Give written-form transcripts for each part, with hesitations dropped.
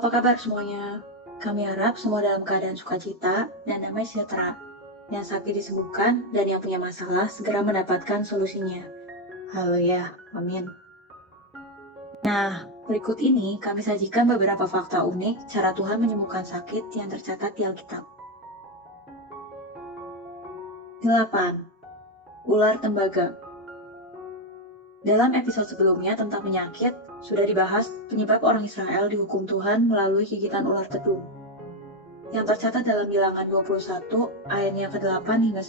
apa kabar semuanya? Kami harap semua dalam keadaan sukacita dan damai sejahtera. Yang sakit disembuhkan dan yang punya masalah segera mendapatkan solusinya. Haleluya, amin. Nah, berikut ini kami sajikan beberapa fakta unik cara Tuhan menyembuhkan sakit yang tercatat di Alkitab. 8. Ular tembaga. Dalam episode sebelumnya tentang penyakit, sudah dibahas penyebab orang Israel dihukum Tuhan melalui gigitan ular tedung, yang tercatat dalam Bilangan 21 ayatnya ke-8 hingga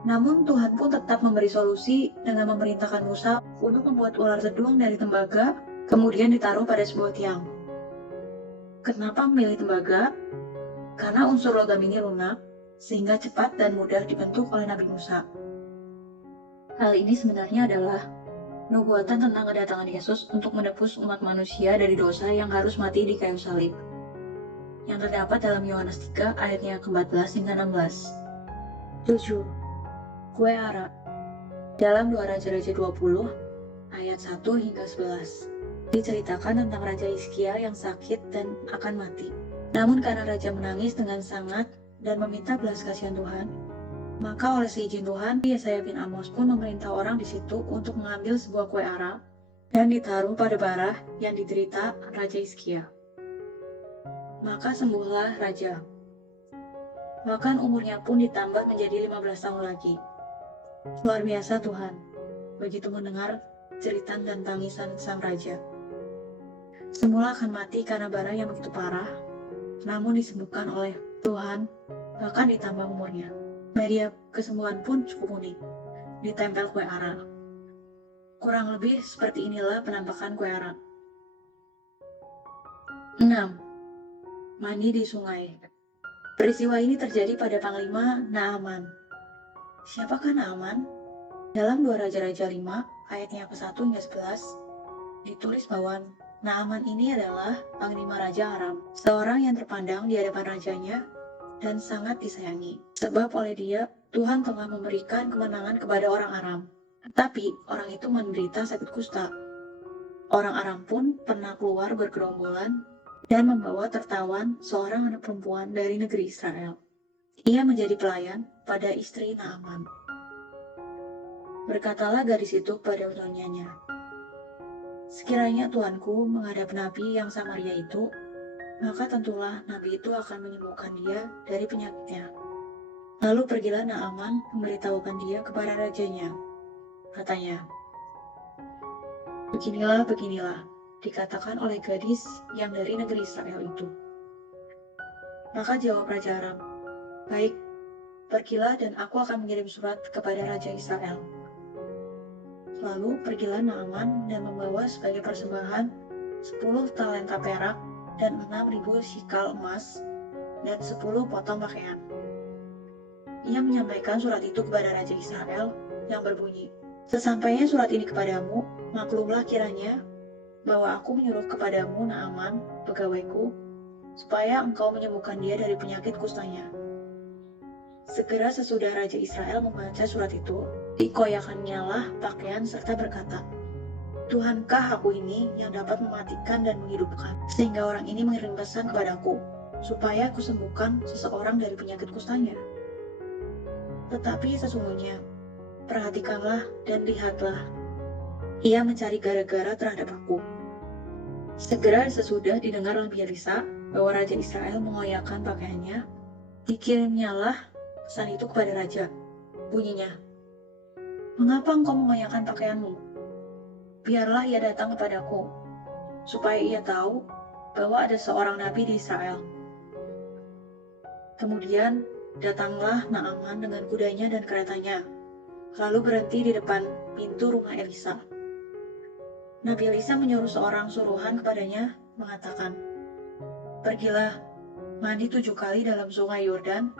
9. Namun Tuhan pun tetap memberi solusi dengan memerintahkan Musa untuk membuat ular tedung dari tembaga, kemudian ditaruh pada sebuah tiang. Kenapa memilih tembaga? Karena unsur logam ini lunak, sehingga cepat dan mudah dibentuk oleh Nabi Musa. Hal ini sebenarnya adalah nubuatan tentang kedatangan Yesus untuk menebus umat manusia dari dosa yang harus mati di kayu salib, yang terdapat dalam Yohanes 3 ayatnya ke-14 hingga 16. 7. Kue ara. Dalam 2 Raja-Raja 20 ayat 1 hingga 11 diceritakan tentang Raja Hizkia yang sakit dan akan mati. Namun karena Raja menangis dengan sangat dan meminta belas kasihan Tuhan, maka oleh seizin Tuhan, Yesaya bin Amos pun memerintah orang di situ untuk mengambil sebuah kue ara dan ditaruh pada bara yang diderita Raja Hizkia. Maka sembuhlah Raja. Bahkan umurnya pun ditambah menjadi 15 tahun lagi. Luar biasa Tuhan, begitu mendengar jeritan dan tangisan sang Raja. Semula akan mati karena bara yang begitu parah, namun disembuhkan oleh Tuhan, bahkan ditambah umurnya. Media kesembuhan pun cukup unik, ditempel kue ara. Kurang lebih seperti inilah penampakan kue ara. 6. Mandi di sungai. Peristiwa ini terjadi pada Panglima Naaman. Siapakah Naaman? Dalam 2 Raja-Raja 5 ayatnya ke-1 hingga 11 ditulis bahwa Naaman ini adalah Panglima Raja Aram, seorang yang terpandang di hadapan rajanya dan sangat disayangi, sebab oleh dia Tuhan telah memberikan kemenangan kepada orang Aram. Tetapi orang itu menderita sakit kusta. Orang Aram pun pernah keluar bergerombolan dan membawa tertawan seorang anak perempuan dari negeri Israel. Ia menjadi pelayan pada istri Naaman. Berkatalah gadis itu pada nyonyanya, "Sekiranya Tuanku menghadap nabi yang Samaria itu, maka tentulah nabi itu akan menyembuhkan dia dari penyakitnya." Lalu pergilah Naaman memberitahukan dia kepada rajanya. Katanya, beginilah, dikatakan oleh gadis yang dari negeri Israel itu. Maka jawab Raja Aram, "Baik, pergilah dan aku akan mengirim surat kepada Raja Israel." Lalu pergilah Naaman dan membawa sebagai persembahan 10 talenta perak dan 6.000 shikal emas dan 10 potong pakaian. Ia menyampaikan surat itu kepada Raja Israel yang berbunyi, "Sesampainya surat ini kepadamu, maklumlah kiranya bahwa aku menyuruh kepadamu Naaman, pegawaiku, supaya engkau menyembuhkan dia dari penyakit kustanya." Segera sesudah Raja Israel membaca surat itu, dikoyakkannyalah pakaian serta berkata, "Tuhankah aku ini yang dapat mematikan dan menghidupkan, sehingga orang ini mengirim pesan kepadaku, supaya aku sembuhkan seseorang dari penyakit kustanya? Tetapi sesungguhnya, perhatikanlah dan lihatlah, ia mencari gara-gara terhadap aku." Segera sesudah didengar oleh Elisa bahwa Raja Israel mengoyakkan pakaiannya, dikirimnyalah pesan itu kepada Raja. Bunyinya, "Mengapa engkau mengoyakkan pakaianmu? Biarlah ia datang kepadaku, supaya ia tahu bahwa ada seorang nabi di Israel." Kemudian datanglah Naaman dengan kudanya dan keretanya, lalu berhenti di depan pintu rumah Elisa. Nabi Elisa menyuruh seorang suruhan kepadanya, mengatakan, "Pergilah, mandi 7 kali dalam sungai Yordan,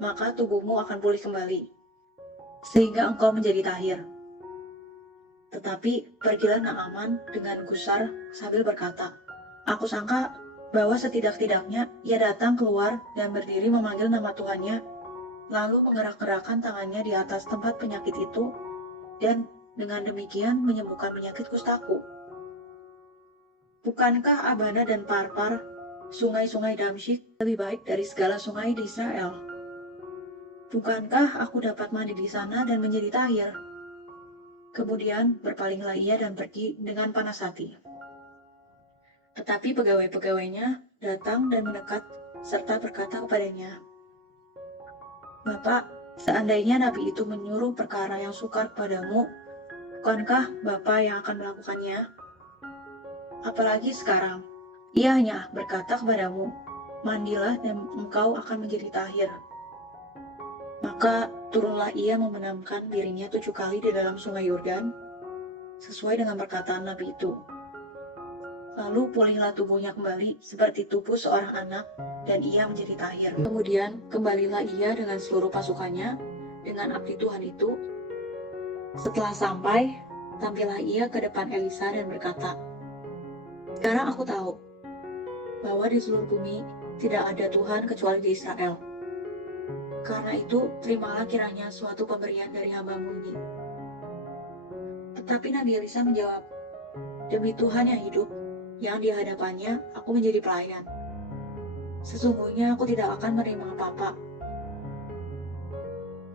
maka tubuhmu akan pulih kembali, sehingga engkau menjadi tahir." Tetapi pergilah Naaman dengan gusar sambil berkata, "Aku sangka bahwa setidak-tidaknya ia datang keluar dan berdiri memanggil nama Tuhannya, lalu menggerak-gerakkan tangannya di atas tempat penyakit itu, dan dengan demikian menyembuhkan penyakit kustaku." Bukankah Abana dan Parpar, sungai-sungai Damsyik, lebih baik dari segala sungai di Israel? Bukankah aku dapat mandi di sana dan menjadi tahir?" Kemudian berpalinglah ia dan pergi dengan panas hati. Tetapi pegawai-pegawainya datang dan mendekat serta berkata kepadanya, "Bapak, seandainya nabi itu menyuruh perkara yang sukar kepadamu, bukankah Bapak yang akan melakukannya? Apalagi sekarang, ia hanya berkata kepadamu, 'Mandilah dan engkau akan menjadi tahir.'" Maka turunlah ia membenamkan dirinya 7 kali di dalam sungai Yordan, sesuai dengan perkataan nabi itu. Lalu pulihlah tubuhnya kembali seperti tubuh seorang anak, dan ia menjadi tahir. Kemudian kembalilah ia dengan seluruh pasukannya dengan abdi Tuhan itu. Setelah sampai, tampillah ia ke depan Elisa dan berkata, "Sekarang aku tahu bahwa di seluruh bumi tidak ada Tuhan kecuali di Israel. Karena itu, terimalah kiranya suatu pemberian dari hamba-Mu ini." Tetapi Nabi Elisa menjawab, "Demi Tuhan yang hidup, yang di hadapannya aku menjadi pelayan, sesungguhnya aku tidak akan menerima apa-apa."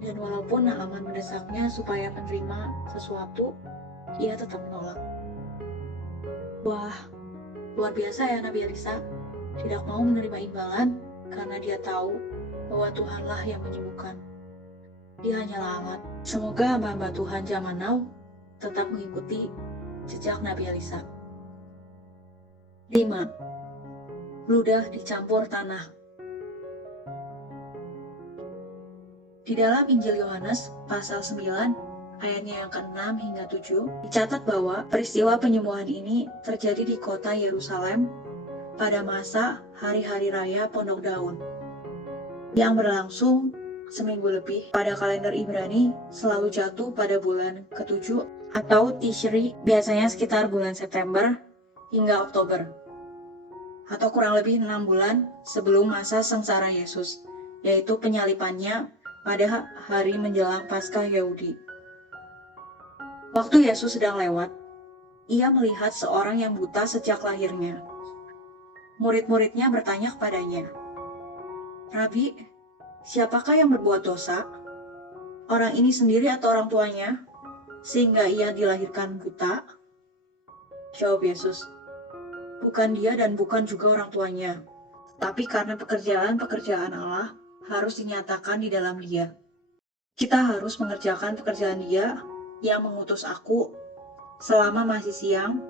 Dan walaupun Naaman mendesaknya supaya menerima sesuatu, ia tetap menolak. Wah, luar biasa ya Nabi Elisa. Tidak mau menerima imbalan karena dia tahu bahwa Tuhanlah yang menyembuhkan. Dia hanyalah alat. Semoga hamba-hamba Tuhan zaman now tetap mengikuti jejak Nabi Elisa. 5. Ludah dicampur tanah. Di dalam Injil Yohanes pasal 9 ayatnya yang ke-6 hingga 7 dicatat bahwa peristiwa penyembuhan ini terjadi di kota Yerusalem pada masa hari-hari raya Pondok Daun yang berlangsung seminggu lebih. Pada kalender Ibrani selalu jatuh pada bulan ke-7 atau Tishri, biasanya sekitar bulan September hingga Oktober, atau kurang lebih 6 bulan sebelum masa sengsara Yesus, yaitu penyalipannya pada hari menjelang Paskah Yahudi. Waktu Yesus sedang lewat, ia melihat seorang yang buta sejak lahirnya. Murid-muridnya bertanya kepadanya, "Rabi, siapakah yang berbuat dosa? Orang ini sendiri atau orang tuanya, sehingga ia dilahirkan buta?" Jawab Yesus, "Bukan dia dan bukan juga orang tuanya, tapi karena pekerjaan-pekerjaan Allah harus dinyatakan di dalam dia. Kita harus mengerjakan pekerjaan Dia yang mengutus aku selama masih siang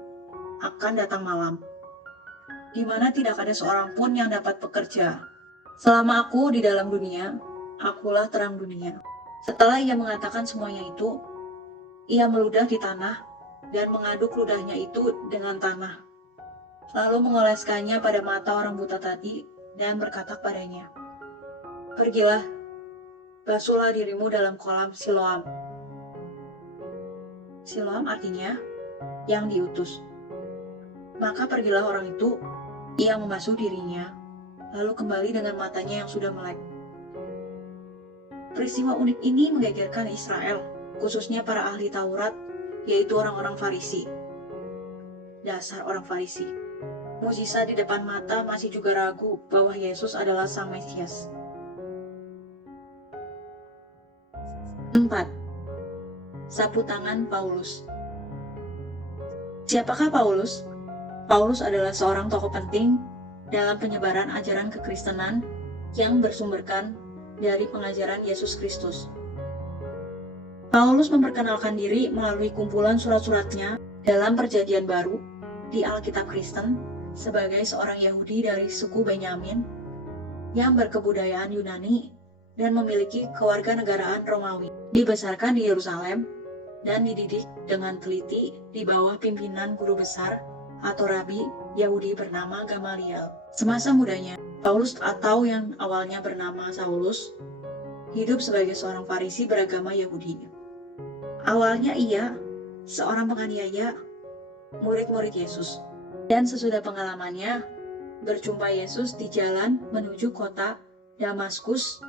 akan datang malam, di mana tidak ada seorang pun yang dapat bekerja. Selama aku di dalam dunia, akulah terang dunia." Setelah ia mengatakan semuanya itu, ia meludah di tanah dan mengaduk ludahnya itu dengan tanah, lalu mengoleskannya pada mata orang buta tadi dan berkata kepadanya, "Pergilah, basuhlah dirimu dalam kolam Siloam." Siloam artinya yang diutus. Maka pergilah orang itu, ia membasuh dirinya, lalu kembali dengan matanya yang sudah melek. Peristiwa unik ini menggegerkan Israel, khususnya para ahli Taurat, yaitu orang-orang Farisi. Dasar orang Farisi. Mukjizat di depan mata masih juga ragu bahwa Yesus adalah Sang Mesias. 4. Sapu tangan Paulus. Siapakah Paulus? Paulus adalah seorang tokoh penting dalam penyebaran ajaran kekristenan yang bersumberkan dari pengajaran Yesus Kristus. Paulus memperkenalkan diri melalui kumpulan surat-suratnya dalam Perjanjian Baru di Alkitab Kristen sebagai seorang Yahudi dari suku Benyamin yang berkebudayaan Yunani dan memiliki kewarganegaraan Romawi. Dibesarkan di Yerusalem dan dididik dengan teliti di bawah pimpinan guru besar atau rabi Yahudi bernama Gamaliel. Semasa mudanya, Paulus atau yang awalnya bernama Saulus hidup sebagai seorang Farisi beragama Yahudi. Awalnya ia seorang penganiaya murid-murid Yesus, dan sesudah pengalamannya berjumpa Yesus di jalan menuju kota Damaskus,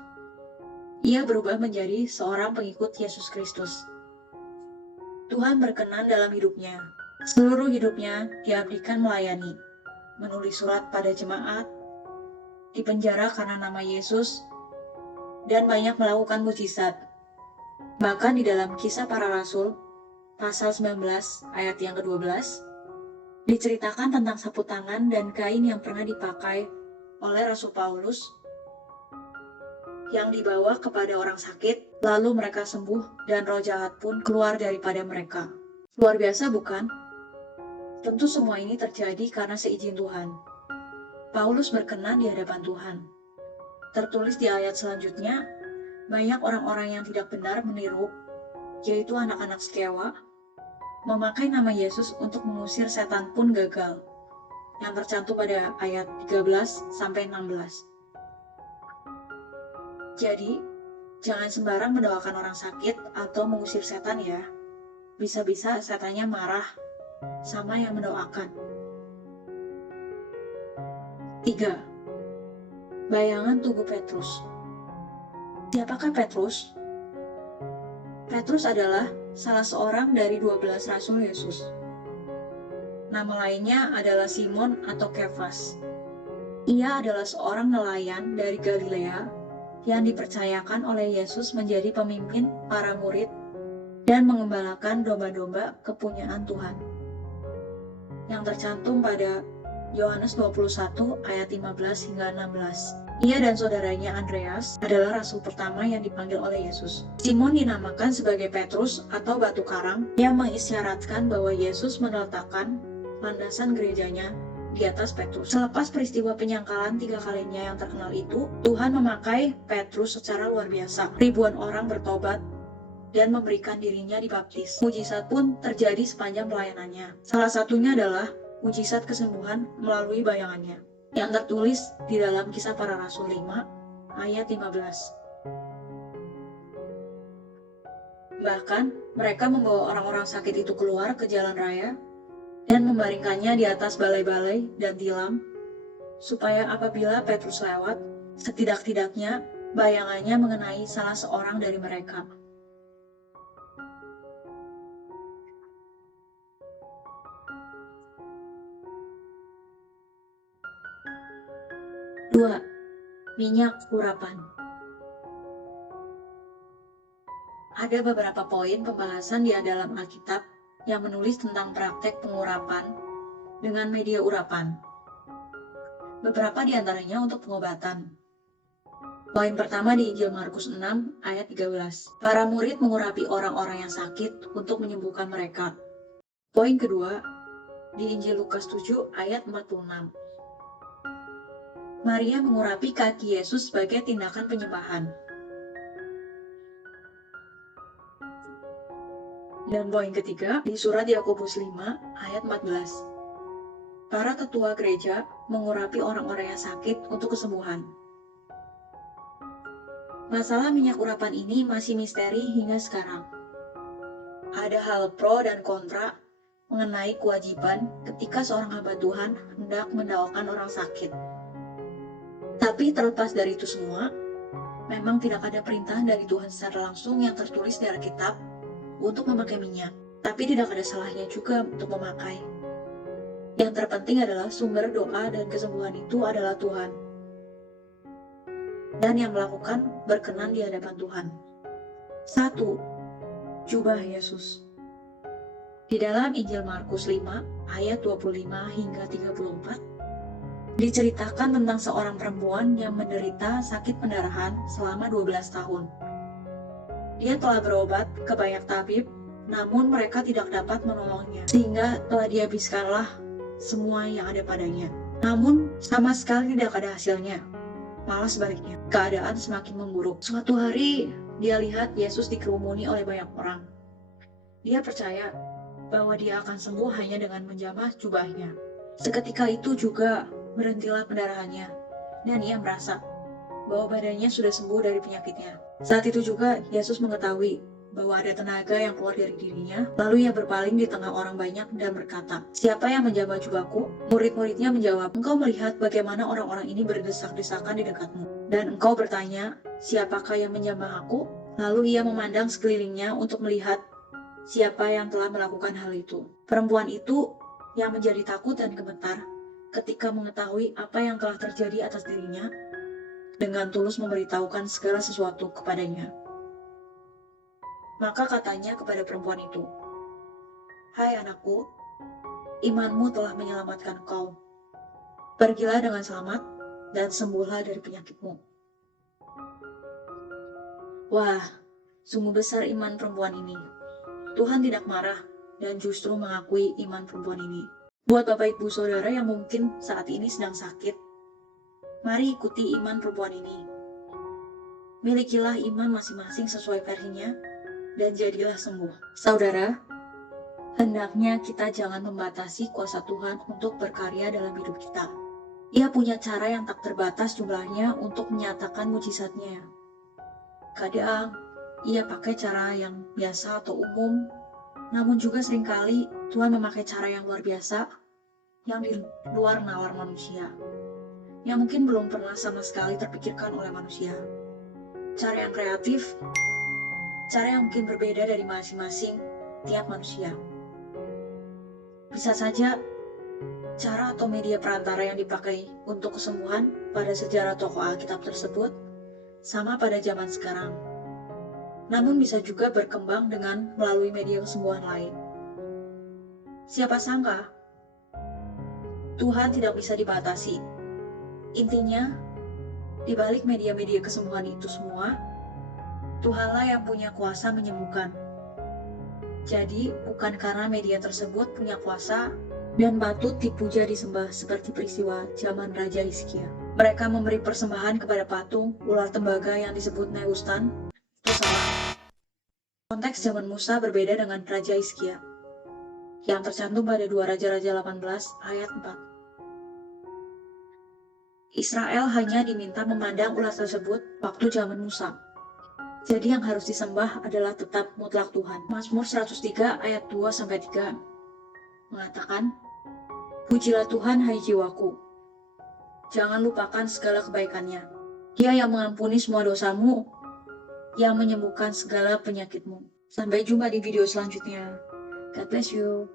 ia berubah menjadi seorang pengikut Yesus Kristus. Tuhan berkenan dalam hidupnya, Seluruh hidupnya diabdikan melayani, menulis surat pada jemaat, dipenjara karena nama Yesus, dan banyak melakukan mujizat. Bahkan di dalam Kisah Para Rasul, pasal 19 ayat yang ke-12, diceritakan tentang sapu tangan dan kain yang pernah dipakai oleh Rasul Paulus yang dibawa kepada orang sakit, lalu mereka sembuh dan roh jahat pun keluar daripada mereka. Luar biasa bukan? Tentu semua ini terjadi karena seizin Tuhan. Paulus berkenan di hadapan Tuhan. Tertulis di ayat selanjutnya, banyak orang-orang yang tidak benar meniru, yaitu anak-anak sekewa, memakai nama Yesus untuk mengusir setan pun gagal. Yang tercantum pada ayat 13-16. Jadi, jangan sembarang mendoakan orang sakit atau mengusir setan ya. Bisa-bisa setannya marah sama yang mendoakan. 3. Bayangan tubuh Petrus. Siapakah Petrus? Petrus adalah salah seorang dari 12 Rasul Yesus. Nama lainnya adalah Simon atau Kefas. Ia adalah seorang nelayan dari Galilea yang dipercayakan oleh Yesus menjadi pemimpin para murid dan mengembalakan domba-domba kepunyaan Tuhan. Yang tercantum pada Yohanes 21 ayat 15 hingga 16. Ia dan saudaranya Andreas adalah rasul pertama yang dipanggil oleh Yesus. Simon dinamakan sebagai Petrus atau batu karang yang mengisyaratkan bahwa Yesus meletakkan landasan gerejanya di atas Petrus. Selepas peristiwa penyangkalan 3 kalinya yang terkenal itu, Tuhan memakai Petrus secara luar biasa. Ribuan orang bertobat dan memberikan dirinya dibaptis. Mujizat pun terjadi sepanjang pelayanannya. Salah satunya adalah mujizat kesembuhan melalui bayangannya, yang tertulis di dalam Kisah Para Rasul 5 ayat 15. Bahkan, mereka membawa orang-orang sakit itu keluar ke jalan raya dan membaringkannya di atas balai-balai dan tilam, supaya apabila Petrus lewat, setidak-tidaknya bayangannya mengenai salah seorang dari mereka. Dua, minyak urapan. Ada beberapa poin pembahasan di dalam Alkitab yang menulis tentang praktek pengurapan dengan media urapan. Beberapa di antaranya untuk pengobatan. Poin pertama di Injil Markus 6 ayat 13. Para murid mengurapi orang-orang yang sakit untuk menyembuhkan mereka. Poin kedua di Injil Lukas 7 ayat 46. Maria mengurapi kaki Yesus sebagai tindakan penyembahan. Dan poin ketiga di surat Yakobus 5 ayat 14. Para tetua gereja mengurapi orang-orang yang sakit untuk kesembuhan. Masalah minyak urapan ini masih misteri hingga sekarang. Ada hal pro dan kontra mengenai kewajiban ketika seorang hamba Tuhan hendak mendoakan orang sakit. Tapi terlepas dari itu semua, memang tidak ada perintah dari Tuhan secara langsung yang tertulis di Alkitab untuk memakai minyak. Tapi tidak ada salahnya juga untuk memakai. Yang terpenting adalah sumber doa dan kesembuhan itu adalah Tuhan. Dan yang melakukan berkenan di hadapan Tuhan. 1. Jubah Yesus. Di dalam Injil Markus 5 ayat 25 hingga 34, diceritakan tentang seorang perempuan yang menderita sakit pendarahan selama 12 tahun. Dia telah berobat ke banyak tabib, namun mereka tidak dapat menolongnya, sehingga telah dihabiskanlah semua yang ada padanya. Namun, sama sekali tidak ada hasilnya. Malah sebaliknya, keadaan semakin memburuk. Suatu hari, dia lihat Yesus dikerumuni oleh banyak orang. Dia percaya bahwa dia akan sembuh hanya dengan menjamah jubahnya. Seketika itu juga berhentilah pendarahannya, dan ia merasa bahwa badannya sudah sembuh dari penyakitnya. Saat itu juga Yesus mengetahui bahwa ada tenaga yang keluar dari dirinya, lalu ia berpaling di tengah orang banyak dan berkata, "Siapa yang menjamah jubahku?" Murid-muridnya menjawab, "Engkau melihat bagaimana orang-orang ini berdesak-desakan di dekatmu, dan engkau bertanya, siapakah yang menjamah aku?" Lalu ia memandang sekelilingnya untuk melihat siapa yang telah melakukan hal itu. Perempuan itu yang menjadi takut dan gemetar ketika mengetahui apa yang telah terjadi atas dirinya, dengan tulus memberitahukan segala sesuatu kepadanya. Maka katanya kepada perempuan itu, "Hai anakku, imanmu telah menyelamatkan kau. Pergilah dengan selamat dan sembuhlah dari penyakitmu." Wah, sungguh besar iman perempuan ini. Tuhan tidak marah dan justru mengakui iman perempuan ini. Buat Bapak Ibu Saudara yang mungkin saat ini sedang sakit, mari ikuti iman perempuan ini. Milikilah iman masing-masing sesuai versinya dan jadilah sembuh. Saudara, hendaknya kita jangan membatasi kuasa Tuhan untuk berkarya dalam hidup kita. Ia punya cara yang tak terbatas jumlahnya untuk menyatakan mujizatnya. Kadang, ia pakai cara yang biasa atau umum, namun juga seringkali Tuhan memakai cara yang luar biasa, yang di luar nalar manusia, yang mungkin belum pernah sama sekali terpikirkan oleh manusia. Cara yang kreatif, cara yang mungkin berbeda dari masing-masing tiap manusia. Bisa saja cara atau media perantara yang dipakai untuk kesembuhan pada sejarah tokoh Alkitab tersebut sama pada zaman sekarang. Namun bisa juga berkembang dengan melalui media kesembuhan lain. Siapa sangka Tuhan tidak bisa dibatasi. Intinya, di balik media-media kesembuhan itu semua, Tuhanlah yang punya kuasa menyembuhkan. Jadi, bukan karena media tersebut punya kuasa dan patut dipuja disembah seperti peristiwa zaman Raja Hizkia. Mereka memberi persembahan kepada patung ular tembaga yang disebut Nehushtan. Itu salah. Konteks zaman Musa berbeda dengan Raja Hizkia, yang tercantum pada 2 Raja-Raja 18 ayat 4. Israel hanya diminta memandang ular tersebut waktu zaman Musa. Jadi yang harus disembah adalah tetap mutlak Tuhan. Mazmur 103 ayat 2-3 mengatakan, "Pujilah Tuhan hai jiwaku. Jangan lupakan segala kebaikannya. Dia yang mengampuni semua dosamu, yang menyembuhkan segala penyakitmu." Sampai jumpa di video selanjutnya. God bless you.